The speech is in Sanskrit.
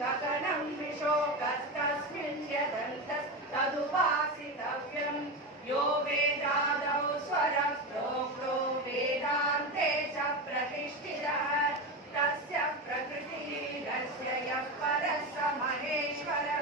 गगनं विशोकस्तस्मिन् यदन्तस्तदुपासितव्यम् यो वेदादौ स्वरस्तोक्तो वेदान्ते च प्रतिष्ठितः तस्य प्रकृतिः यः परः स महेश्वरः